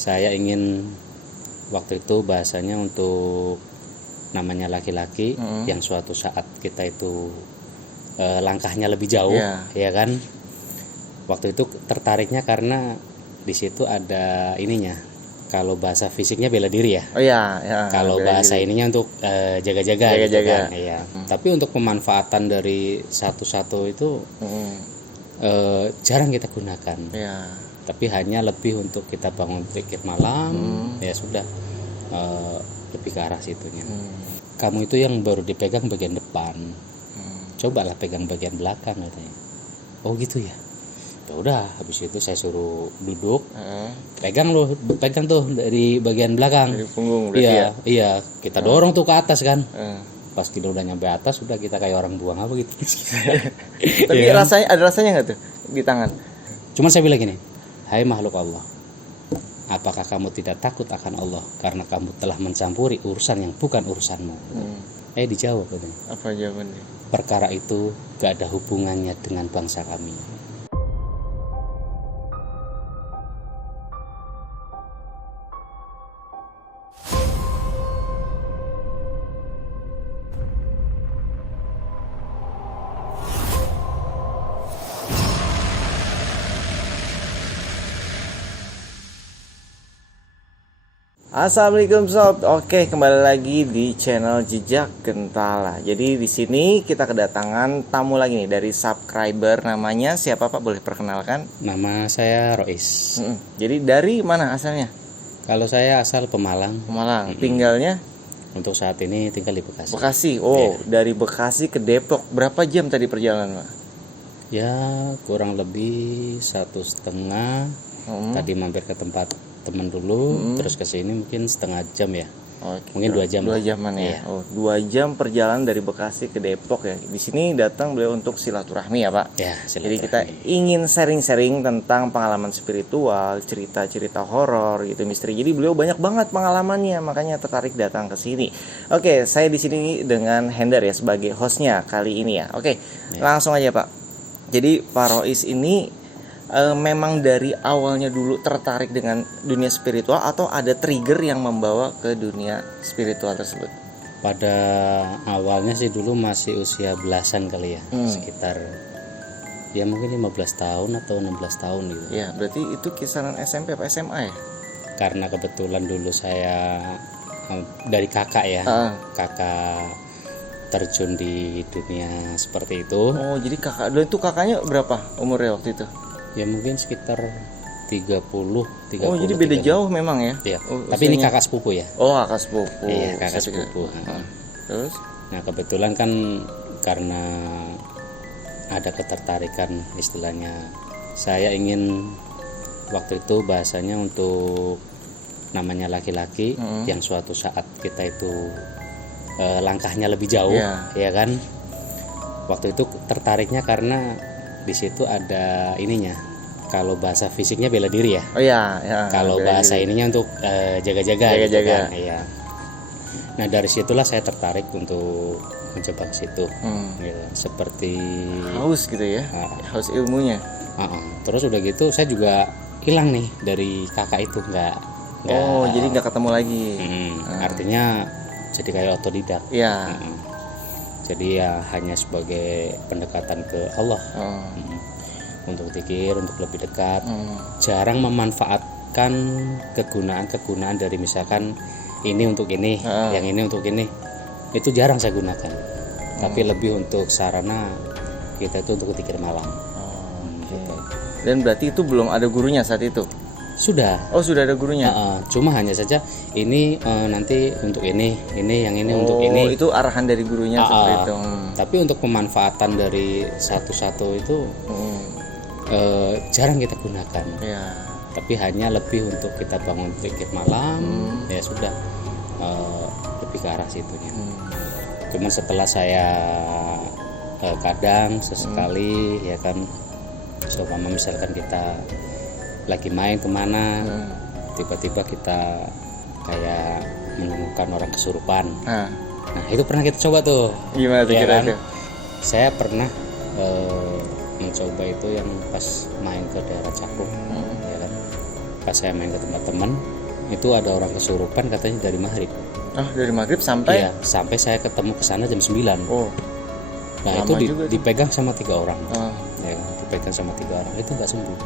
Saya ingin waktu itu bahasanya untuk namanya laki-laki yang suatu saat kita itu langkahnya lebih jauh, ya kan? Waktu itu tertariknya karena di situ ada ininya. Kalau bahasa fisiknya bela diri ya. Oh iya, ya. Kalau bahasa diri. ininya untuk jaga-jaga gitu kan. Iya. Tapi untuk pemanfaatan dari satu-satu itu jarang kita gunakan. Ya. Tapi hanya lebih untuk kita bangun pikir malam, ya sudah lebih ke arah situnya. Kamu itu yang baru dipegang bagian depan, cobalah pegang bagian belakang katanya. Oh gitu ya. Ya udah, habis itu saya suruh duduk, pegang tuh dari bagian belakang. Dari punggung berarti ya? Iya, kita dorong tuh ke atas kan. Pas kita udah nyampe atas, udah kita kayak orang buang apa gitu. Tapi ya, ada rasanya nggak tuh di tangan? Cuman saya bilang gini, hai makhluk Allah, apakah kamu tidak takut akan Allah karena kamu telah mencampuri urusan yang bukan urusanmu? Dijawab katanya. Apa jawabannya? Perkara itu gak ada hubungannya dengan bangsa kami. Assalamualaikum sob. Oke, kembali lagi di channel Jejak Gentala. Jadi di sini kita kedatangan tamu lagi nih dari subscriber. Namanya siapa Pak? Boleh perkenalkan? Nama saya Rois. Jadi dari mana asalnya? Kalau saya asal Pemalang. Pemalang. Tinggalnya? Untuk saat ini tinggal di Bekasi. Bekasi. Oh, dari Bekasi ke Depok. Berapa jam tadi perjalanan Pak? Ya kurang lebih 1,5. Tadi mampir ke tempat teman dulu, terus ke sini mungkin setengah jam ya. Mungkin 2 jam. 2 jaman ya. Iya. Oh, 2 jam perjalanan dari Bekasi ke Depok ya. Di sini datang beliau untuk silaturahmi ya Pak. Ya, Jadi kita ingin sharing-sharing tentang pengalaman spiritual, cerita-cerita horor gitu, misteri. Jadi beliau banyak banget pengalamannya, makanya tertarik datang ke sini. Oke, saya di sini dengan Hendar ya sebagai hostnya kali ini ya. Oke, langsung aja Pak. Jadi Pak Rois ini memang dari awalnya dulu tertarik dengan dunia spiritual atau ada trigger yang membawa ke dunia spiritual tersebut? Pada awalnya sih dulu masih usia belasan kali ya, sekitar ya mungkin 15 tahun atau 16 tahun gitu. Ya, berarti itu kisaran SMP apa SMA ya? Karena kebetulan dulu saya dari kakak ya, kakak terjun di dunia seperti itu. Oh, jadi kakaknya berapa umurnya waktu itu? Ya mungkin sekitar 30. Oh, jadi beda 30. Jauh memang ya? Iya. Tapi ini kakak sepupu ya. Oh, kakak sepupu. Iya, kakak sepupu. Terus? Nah, kebetulan kan karena ada ketertarikan istilahnya, saya ingin waktu itu bahasanya untuk namanya laki-laki yang suatu saat kita itu langkahnya lebih jauh, ya kan? Waktu itu tertariknya karena di situ ada ininya. Kalau bahasa fisiknya bela diri ya. Oh iya, ya. Kalau bahasa diri. ininya untuk jaga-jaga gitu kan. Iya. Nah, dari situlah saya tertarik untuk mencoba ke situ. Gitu. Seperti haus gitu ya. Haus ilmunya. Terus udah gitu saya juga hilang nih dari kakak itu enggak. Oh, jadi enggak ketemu lagi. Artinya jadi kayak otodidak. Iya. Jadi ya hanya sebagai pendekatan ke Allah, untuk zikir, untuk lebih dekat. Jarang memanfaatkan kegunaan dari misalkan ini untuk ini, yang ini untuk ini. Itu jarang saya gunakan. Tapi lebih untuk sarana kita itu untuk zikir malam. Gitu. Dan berarti itu belum ada gurunya saat itu? Sudah. Oh, sudah ada gurunya. Cuma hanya saja ini nanti untuk ini yang ini untuk ini. Oh, itu arahan dari gurunya seperti itu. Tapi untuk pemanfaatan dari satu-satu itu jarang kita gunakan. Ya. Tapi hanya lebih untuk kita bangun pikir malam, ya sudah lebih ke arah situnya. Cuman setelah saya kadang sesekali ya kan, seumpama misalkan kita lagi main kemana, tiba-tiba kita kayak menemukan orang kesurupan. Nah, itu pernah kita coba tuh. Gimana tuh ya kan? Itu? Saya pernah mencoba itu yang pas main ke daerah Cakung, ya kan? Pas saya main ke tempat teman, itu ada orang kesurupan katanya dari maghrib. Dari maghrib sampai? Iya, sampai saya ketemu ke sana jam 9. Nah itu dipegang sama 3 orang. Ya, dipegang sama 3 orang, itu nggak sembuh.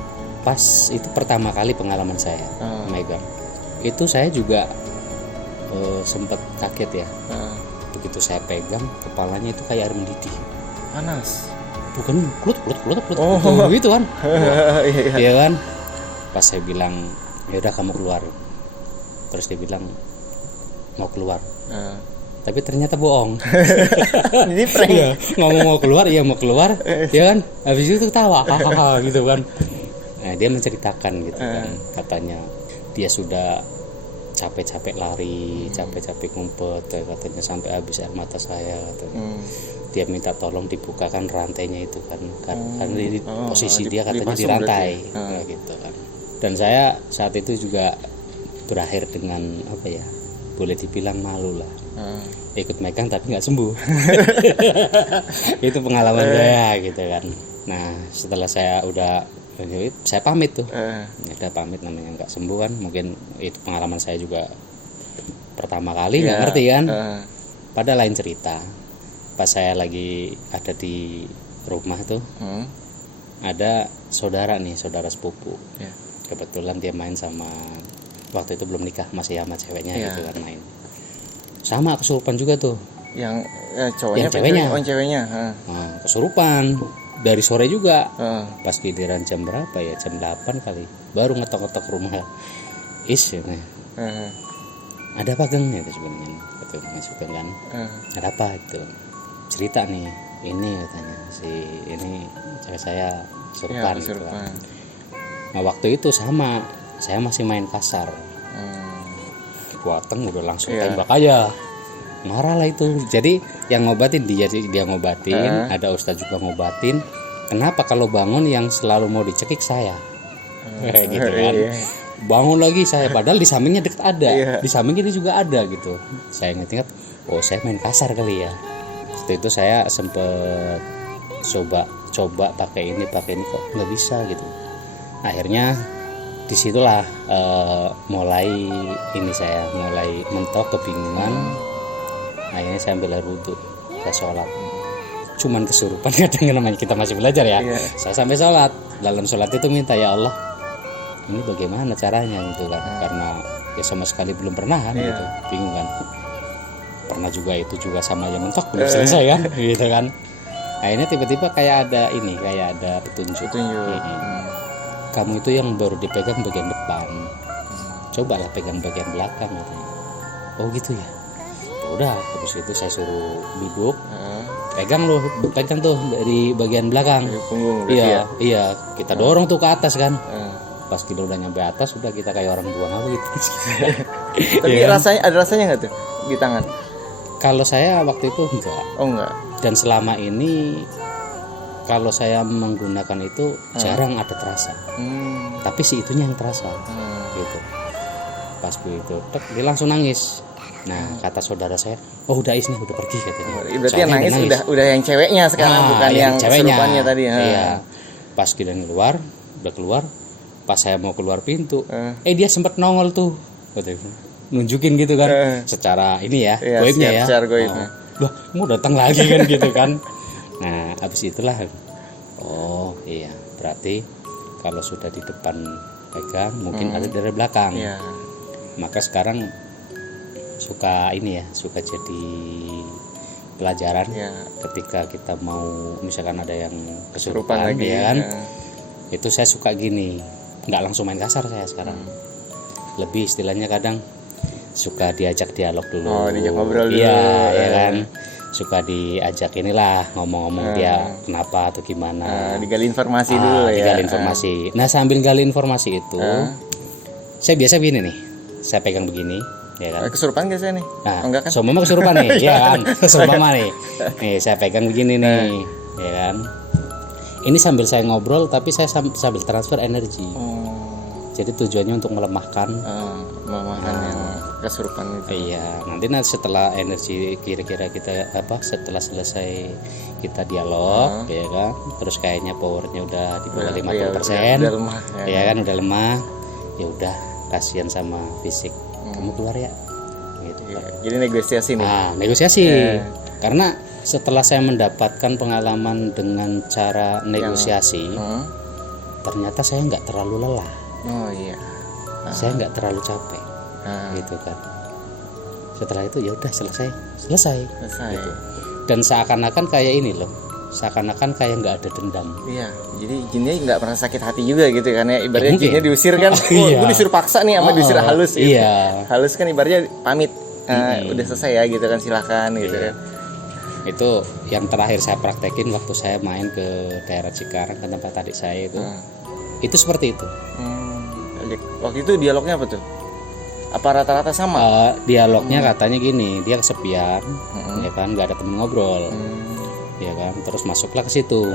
Pas itu pertama kali pengalaman saya megang. Itu saya juga sempat kaget ya. Begitu saya pegang, kepalanya itu kayak air mendidih. Panas. Bukan kulut gitu kan. Iya kan. Pas saya bilang, ya udah kamu keluar. Terus dia bilang mau keluar. Tapi ternyata bohong. Jadi prank. Ya, ngomong mau keluar, iya mau keluar, ya kan. Habis itu tawa, hahaha gitu kan. Nah, dia menceritakan gitu kan, katanya dia sudah capek-capek lari, capek-capek ngumpet, katanya sampai habis air mata saya katanya. Dia minta tolong dibukakan rantainya itu kan, karena di posisi dia katanya di rantai, gitu kan. Dan saya saat itu juga berakhir dengan apa ya, boleh dibilang malu lah. Ikut megang tapi nggak sembuh. Itu pengalaman saya gitu kan. Nah setelah saya pamit tuh, udah pamit, namanya nggak sembuh kan, mungkin itu pengalaman saya juga pertama kali nggak ngerti kan. Pada lain cerita, pas saya lagi ada di rumah tuh, ada saudara sepupu. Kebetulan dia main sama, waktu itu belum nikah, masih sama ceweknya gitu kan, main sama kesurupan juga tuh. Yang ceweknya. Ceweknya. Nah, kesurupan dari sore juga. Pas giliran jam berapa ya, jam 8 kali, baru ngetok-ngetok rumah. Ada apa Geng? Ya sebenarnya kata masuk kan. Ada apa itu? Cerita nih, ini katanya si ini cewek saya kesurupan gitu kan. Nah waktu itu sama, saya masih main kasar. Kuateng udah langsung tembak aja, marah lah itu. Jadi yang ngobatin dia ngobatin, ada ustadz juga ngobatin. Kenapa kalau bangun yang selalu mau dicekik saya, gitu kan. Bangun lagi saya, padahal di sampingnya deket ada, di sampingnya dia juga ada gitu. Saya ingat, oh saya main kasar kali ya. Waktu itu saya sempet coba pakai ini kok nggak bisa gitu. Akhirnya disitulah mulai mentok, kebingungan. Akhirnya saya ambil air wudhu, saya sholat. Cuman kesurupan kadang, namanya kita masih belajar ya. Saya sampai sholat, dalam sholat itu minta, ya Allah ini bagaimana caranya gitu kan, karena ya sama sekali belum pernah kan gitu, bingung kan. Pernah juga itu juga sama yang mentok belum selesai kan gitu kan. Akhirnya tiba-tiba kayak ada petunjuk. Kamu itu yang baru dipegang bagian depan, cobalah pegang bagian belakang katanya. Oh gitu ya. Udah, habis itu saya suruh duduk, pegang tuh dari bagian belakang. Punggung. Iya, kita dorong tuh ke atas kan. Pas kita udah nyampe atas, udah kita kayak orang buang apa gitu. Tapi ada rasanya nggak tuh di tangan? Kalau saya waktu itu enggak. Oh enggak. Dan selama ini kalau saya menggunakan itu jarang ada terasa. Tapi si itunya yang terasa. Gitu. Pas begitu, dia langsung nangis. Nah, kata saudara saya, oh udah nih, udah pergi katanya. Berarti yang nangis udah yang ceweknya sekarang, bukan yang kesurupannya tadi. Iya. Pas kita udah keluar, pas saya mau keluar pintu, dia sempat nongol tuh. Nunjukin gitu kan, secara ini ya, goibnya ya. Secara goibnya. Loh, mau datang lagi kan gitu kan. Nah, habis itulah, oh iya, berarti kalau sudah di depan pegang, mungkin ada dari belakang. Maka sekarang suka jadi pelajaran ketika kita mau, misalkan ada yang kesurupan lagi, ya kan. Itu saya suka gini, nggak langsung main kasar saya sekarang. Lebih istilahnya kadang suka diajak dialog dulu. Diajak ngobrol dulu. Iya, ya kan. Suka diajak inilah, ngomong-ngomong dia kenapa atau gimana. Digali informasi dulu ya. Digali informasi. Nah, sambil gali informasi itu, saya biasa begini nih. Saya pegang begini, ya kan. Kesurupan gak saya nih? Nah, enggak kan? Mama kesurupan nih, ya kan. Mama nih. Nih, saya pegang begini nih, ya kan. Ini sambil saya ngobrol, tapi saya sambil transfer energi. Jadi tujuannya untuk melemahkan yang kesurupan itu. Iya, nanti setelah energi kira-kira kita setelah selesai kita dialog, ya kan. Terus kayaknya powernya udah di bawah 50%. Udah lemah, ya kan, udah lemah. Ya udah, kasihan sama fisik, kamu keluar ya gitu. Jadi negosiasi nih. Negosiasi. Karena setelah saya mendapatkan pengalaman dengan cara negosiasi, ternyata saya nggak terlalu lelah. Oh iya. Saya nggak terlalu capek, gitu kan. Setelah itu ya udah selesai. Gitu. Dan seakan-akan kayak ini loh, seakan-akan kayak nggak ada dendam. Iya. Jadi jinnya nggak pernah sakit hati juga gitu kan ya. Ibaratnya mungkin. jinnya diusir kan. Iya. Gue disuruh paksa nih sama diusir halus. Gitu. Iya. Halus kan ibaratnya pamit. Udah selesai ya gitu kan, silakan gitu kan. Itu yang terakhir saya praktekin waktu saya main ke daerah Cikarang ke tempat adik saya itu. Itu seperti itu. Waktu itu dialognya apa tuh? Apa rata-rata sama? Dialognya katanya gini, dia kesepian, ya kan, nggak ada temen ngobrol, ya kan. Terus masuklah ke situ.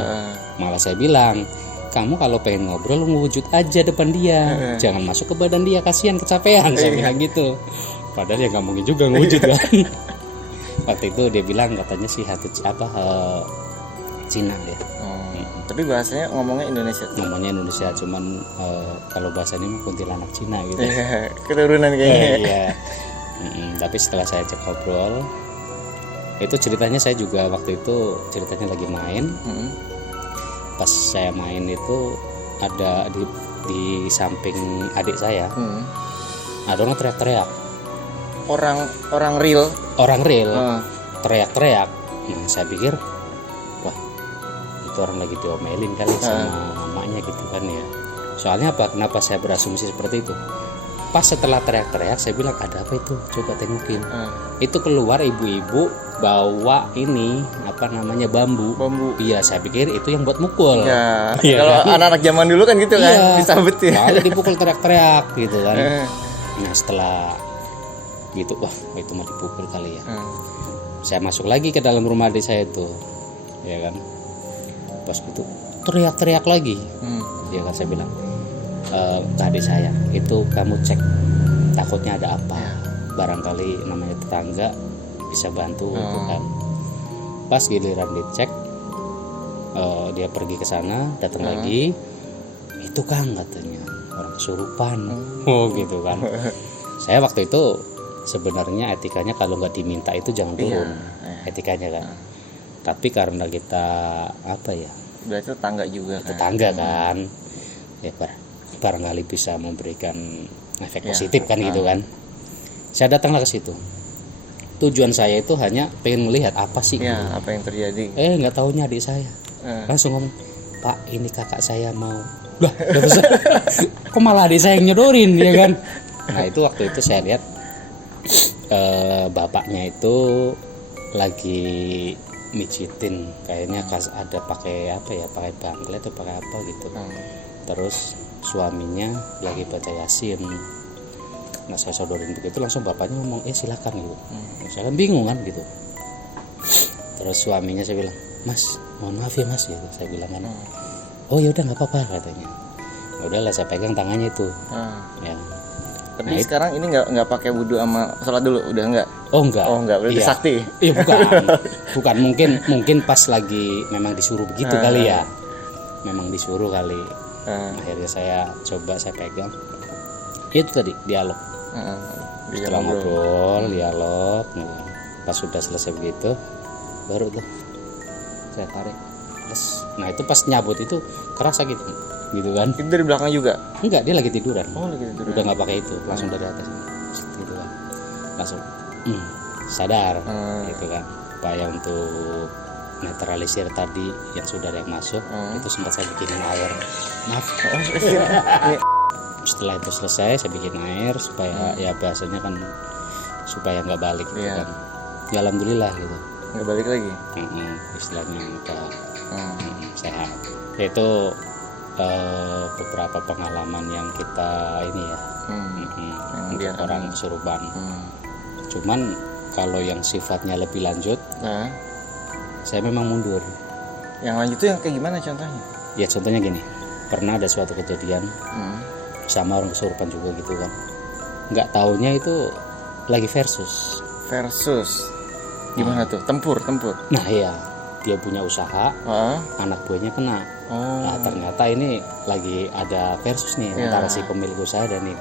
Malah saya bilang, kamu kalau pengen ngobrol ngewujud aja depan dia, jangan masuk ke badan dia, kasihan kecapean. Saya bilang gitu. Padahal ya nggak mungkin juga ngewujud kan. Waktu itu dia bilang katanya sih Cina ya. Tapi bahasanya ngomongnya Indonesia. Ngomongnya Indonesia, cuman kalau bahasanya mah kuntilanak Cina gitu. Keturunan kayaknya. Iya. Tapi setelah saya cek ngobrol, itu ceritanya saya juga waktu itu ceritanya lagi main. Pas saya main itu ada di samping adik saya, ada orang teriak-teriak. Orang real teriak-teriak. Nah, saya pikir wah, itu orang lagi diomelin kali sama mamanya gitu kan ya. Soalnya apa? Kenapa saya berasumsi seperti itu? Pas setelah teriak-teriak saya bilang, ada apa itu? Coba tengokin. Itu keluar ibu-ibu bawa ini bambu. Iya, saya pikir itu yang buat mukul. Ya. Kalau anak-anak zaman dulu kan gitu kan, disabet ya. Kalau dipukul teriak-teriak gitu kan. Nah, setelah gitu, wah itu mah dipukul kali ya. Saya masuk lagi ke dalam rumah adik saya itu, ya kan. Pas itu teriak-teriak lagi, ya kan, saya bilang ke adik saya, itu kamu cek, takutnya ada apa, barangkali namanya tetangga bisa bantu gitu kan. Pas giliran dicek, dia pergi ke sana, datang lagi, itu Kang katanya orang kesurupan, gitu kan. Saya waktu itu sebenarnya etikanya kalau nggak diminta itu jangan turun, etikanya kan. Tapi karena kita berarti tetangga juga kan. Tetangga kan, ya barangkali bisa memberikan efek positif kan gitu kan. Saya datanglah ke situ. Tujuan saya itu hanya pengen melihat apa sih. Apa yang terjadi. Nggak taunya adik saya langsung ngomong, Pak ini kakak saya mau. Lah, kok malah adik saya yang nyodorin ya kan. Nah itu waktu itu saya lihat bapaknya itu lagi mijitin, kayaknya ada pakai pakai bangkel atau pakai apa gitu. Terus suaminya lagi baca Yasin. Nah saya sodorin begitu, langsung bapaknya ngomong silakan gitu. Saya kan bingung kan gitu. Terus suaminya saya bilang, Mas mohon maaf ya Mas gitu, saya bilang kan. Oh ya udah nggak apa-apa katanya. Udahlah saya pegang tangannya itu. Ya. Tapi sekarang ini nggak pakai wudhu sama sholat dulu, udah nggak? Oh enggak, berarti sakti. Iya bukan mungkin pas lagi memang disuruh begitu kali ya, memang disuruh kali. Akhirnya saya pegang. Itu tadi dialog. Setelah ngobrol, dialog, pas sudah selesai begitu, baru tuh saya tarik. Nah itu pas nyabut itu kerasa gitu kan. Itu dari belakang juga? Enggak, dia lagi tiduran. Lagi tiduran. Udah nggak pakai itu, langsung dari atas gitu kan. Langsung sadar gitu kan. Upaya untuk netralisir tadi yang sudah ada yang masuk, itu sempat saya bikinin air. Maaf. Setelah itu selesai saya bikin air supaya ya bahasanya kan supaya nggak balik gitu kan. Ya alhamdulillah gitu. Nggak balik lagi. Istilahnya udah sehat. Itu beberapa pengalaman yang kita ini ya, untuk orang kesurupan. Cuman kalau yang sifatnya lebih lanjut, saya memang mundur. Yang lanjut itu yang kayak gimana contohnya? Ya contohnya gini, pernah ada suatu kejadian sama orang kesurupan juga gitu kan. Nggak taunya itu lagi versus. Gimana tuh? Tempur. Nah iya, dia punya usaha, anak buahnya kena. Nah ternyata ini lagi ada versus nih antara si pemilik usaha dan ini.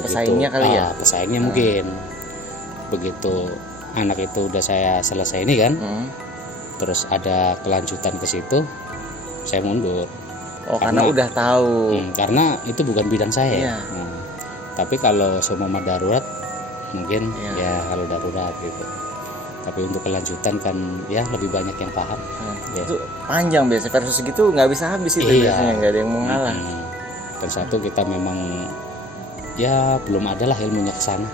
Pesaingnya kali ya? Pesaingnya mungkin. Begitu anak itu udah saya selesai ini kan, terus ada kelanjutan ke situ, saya mundur. Karena udah tahu. Karena itu bukan bidang saya. Iya. Tapi kalau seumpama darurat, mungkin ya kalau darurat gitu. Tapi untuk kelanjutan kan ya lebih banyak yang paham. Ya. Itu panjang biasanya versus gitu nggak bisa habis itu biasanya, nggak ada yang mau ngalah. Dan satu kita memang ya belum ada lah ilmunya ke sana.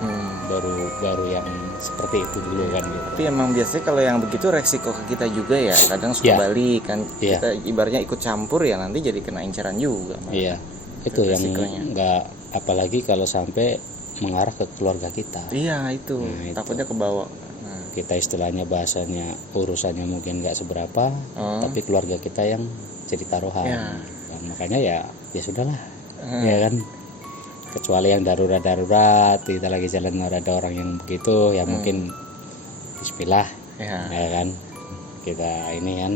Baru yang seperti itu dulu kan gitu. Tapi emang biasanya kalau yang begitu resiko ke kita juga ya, kadang suka balik kan. Kita ibaratnya ikut campur ya, nanti jadi kena incaran juga. Iya. Itu yang enggak, apalagi kalau sampai mengarah ke keluarga kita. Iya itu. Takutnya kebawa. Kita istilahnya bahasanya urusannya mungkin nggak seberapa, tapi keluarga kita yang jadi taruhan. Dan makanya ya sudahlah, ya kan. Kecuali yang darurat kita lagi jalan ada orang yang begitu, ya mungkin bismillah, ya kan. Kita ini kan.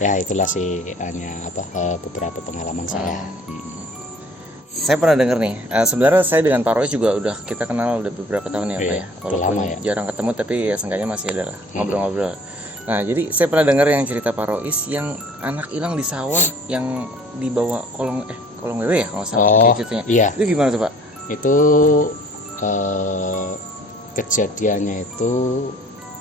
Ya itulah sih hanya beberapa pengalaman saya. Saya pernah dengar nih, sebenarnya saya dengan Pak Rois juga udah kita kenal udah beberapa tahun ya Pak ya. Walaupun jarang ketemu tapi ya seenggaknya masih ada lah ngobrol-ngobrol. Nah jadi saya pernah dengar yang cerita Pak Rois yang anak hilang di sawah yang dibawa kolong wewe ya kalau nggak salah ceritanya. Iya. Itu gimana tuh Pak? Itu kejadiannya itu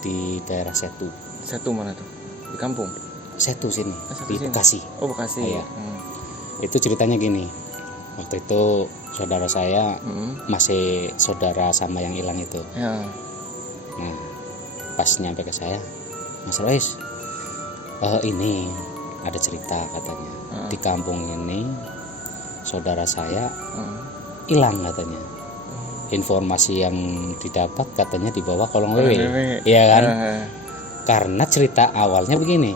di daerah Setu. Setu mana tuh? Di kampung? Setu sini, di Bekasi. Oh Bekasi. Iya. Itu ceritanya gini. Waktu itu saudara saya masih saudara sama yang hilang itu. Nah, pas nyampe ke saya, Mas Rois, ini ada cerita katanya. Di kampung ini saudara saya hilang katanya. Informasi yang didapat katanya di bawah kolong wewe. Iya kan? Karena cerita awalnya begini.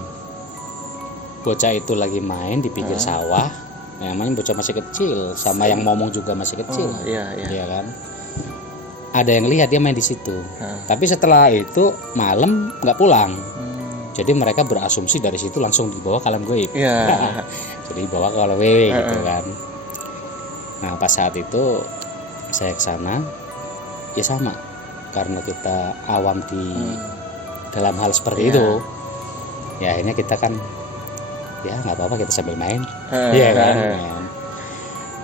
Bocah itu lagi main di pinggir sawah. Namanya bocah masih kecil, sama yang ngomong juga masih kecil. Iya kan? Ada yang lihat dia main di situ. Tapi setelah itu malam nggak pulang. Jadi mereka berasumsi dari situ langsung dibawa ke alam gaib. Jadi dibawa ke alam wewe gitu kan. Nah pas saat itu saya ke sana, ya sama. Karena kita awam di dalam hal seperti itu, ya akhirnya kita kan ya nggak apa-apa kita sambil main, iya kan.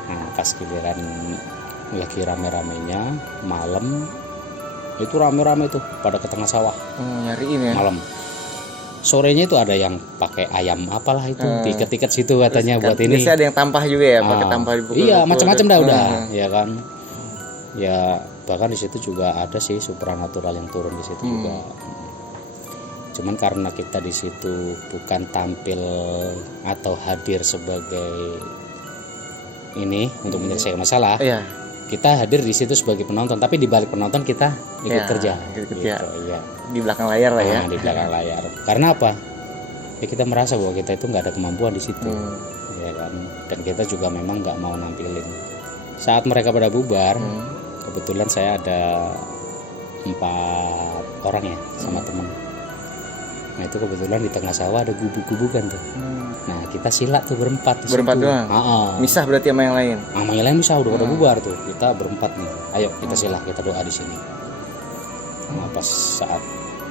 Nah pas giliran lagi rame-ramenya malam itu rame-rame tuh pada ke tengah sawah nyariin ya malam. Sorenya itu ada yang pakai ayam apalah itu diikat-ikat situ katanya. Terus, buat ini biasanya ada yang tampah juga ya, pakai tampah di pukul. Iya macam-macam dah udah, ya kan. Ya bahkan di situ juga ada sih supranatural yang turun di situ juga. Cuman karena kita di situ bukan tampil atau hadir sebagai ini untuk menyelesaikan masalah, kita hadir di situ sebagai penonton. Tapi di balik penonton kita ikut kerja. Gitu, ya. Di belakang layar lah ya. Di belakang layar. Karena apa? Ya kita merasa bahwa kita itu nggak ada kemampuan di situ, ya kan. Dan kita juga memang nggak mau nampilin. Saat mereka pada bubar, kebetulan saya ada 4 orang ya sama teman. Nah itu kebetulan di tengah sawah ada gubuk-gubukan tuh. Nah kita silat tuh berempat di berempat situ. Doang? Misah berarti sama yang lain? Sama yang lain bisa udah bubar tuh. Kita berempat nih. Ayo kita silah, kita doa di sini. Nah pas saat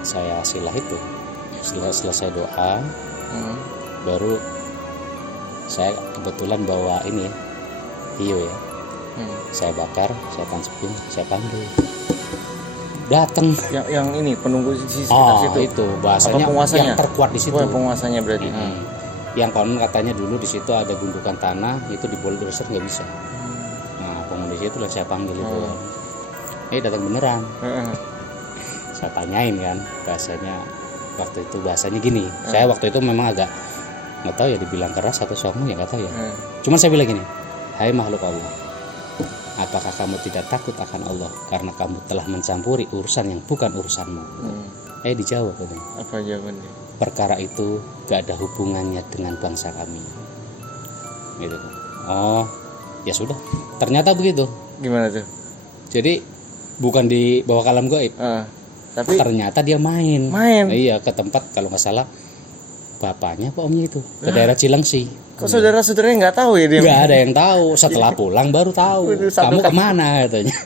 saya silah itu, selesai doa, baru saya kebetulan bawa ini ya, hiu ya. Saya bakar, saya tancapin, saya panggil. Datang yang ini penunggu di sekitar situ. Itu bahasanya yang terkuat di situ. Penguasanya berarti. Yang konon katanya dulu di situ ada gundukan tanah, itu di bulldozer nggak bisa. Nah penghuni situ lah saya panggil itu. Datang beneran. Saya tanyain kan bahasanya waktu itu bahasanya gini. Saya waktu itu memang agak nggak tahu ya dibilang keras atau sombong ya nggak tahu ya. Cuman saya bilang gini, hai makhluk Allah. Apakah kamu tidak takut akan Allah karena kamu telah mencampuri urusan yang bukan urusanmu? Dijawab katanya. Apa jawabannya? Perkara itu gak ada hubungannya dengan bangsa kami. Gitu. Oh, ya sudah. Ternyata begitu. Gimana tuh? Jadi bukan dibawa ke alam gaib. Tapi ternyata dia main. Iya ke tempat kalau nggak salah bapaknya apa omnya itu ke daerah Cilengsi. Kok saudara-saudaranya nggak tahu ya dia? Nggak ada yang tahu. Setelah pulang baru tahu. Waduh, satu Kamu kan- kemana katanya?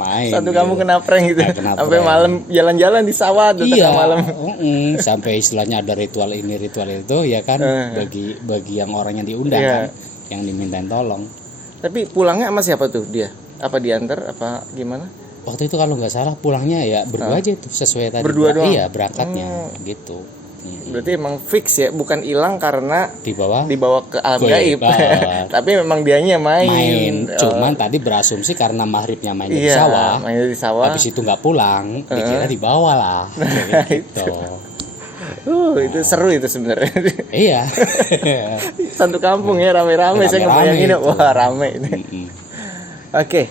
Main. Satu gitu. kamu kena prank gitu. Nah, kena Sampai prank. malam jalan-jalan di sawah tuh Iya, tengah malam. sampai istilahnya ada ritual ini ritual itu ya kan, bagi yang orang yang diundang Iya. kan, yang dimintain tolong. Tapi pulangnya sama siapa tuh dia? Apa diantar? Apa gimana? Waktu itu kalau nggak salah pulangnya ya berdua aja tuh sesuai tadi. Berdua doang? Iya, berangkatnya gitu. Berarti emang fix ya, bukan hilang karena Di bawah dibawa ke alam Gaib. gaib. Tapi memang dianya main. Cuman tadi berasumsi karena maghribnya main di Iya, sawah. mainnya di sawah. Habis itu nggak pulang, dikira di bawah lah. Kayak gitu. Itu seru itu sebenarnya. Iya. Satu kampung ya rame-rame, saya Rame-rame ngebayangin itu. wah rame ini. Mm-mm. Oke.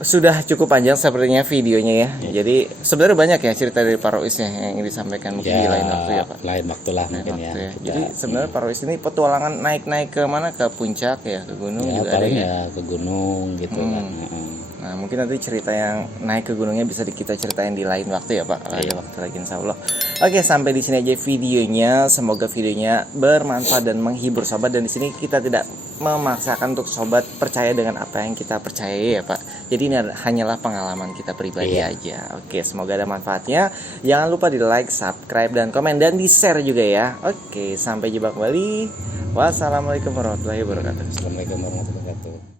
Sudah cukup panjang sepertinya videonya ya. Jadi sebenarnya banyak ya cerita dari Paroisnya yang disampaikan mungkin di lain waktu ya Pak. Lain waktu lah mungkin ya. Waktu ya. Kita- Jadi sebenarnya Parois ini petualangan naik-naik ke mana, ke puncak ya, ke gunung ya juga ada paling ya. ya ke gunung gitu kan. Nah mungkin nanti cerita yang naik ke gunungnya bisa kita ceritain di lain waktu ya Pak. Ada waktu lagi insya Allah. Oke, sampai di sini aja videonya. Semoga videonya bermanfaat dan menghibur sobat. Dan di sini kita tidak memaksakan untuk sobat percaya dengan apa yang kita percaya ya Pak. Jadi ini hanyalah pengalaman kita pribadi aja. Oke, semoga ada manfaatnya. Jangan lupa di like, subscribe, dan komen, dan di share juga ya. Oke, sampai jumpa kembali. Wassalamualaikum warahmatullahi wabarakatuh. Assalamualaikum warahmatullahi wabarakatuh.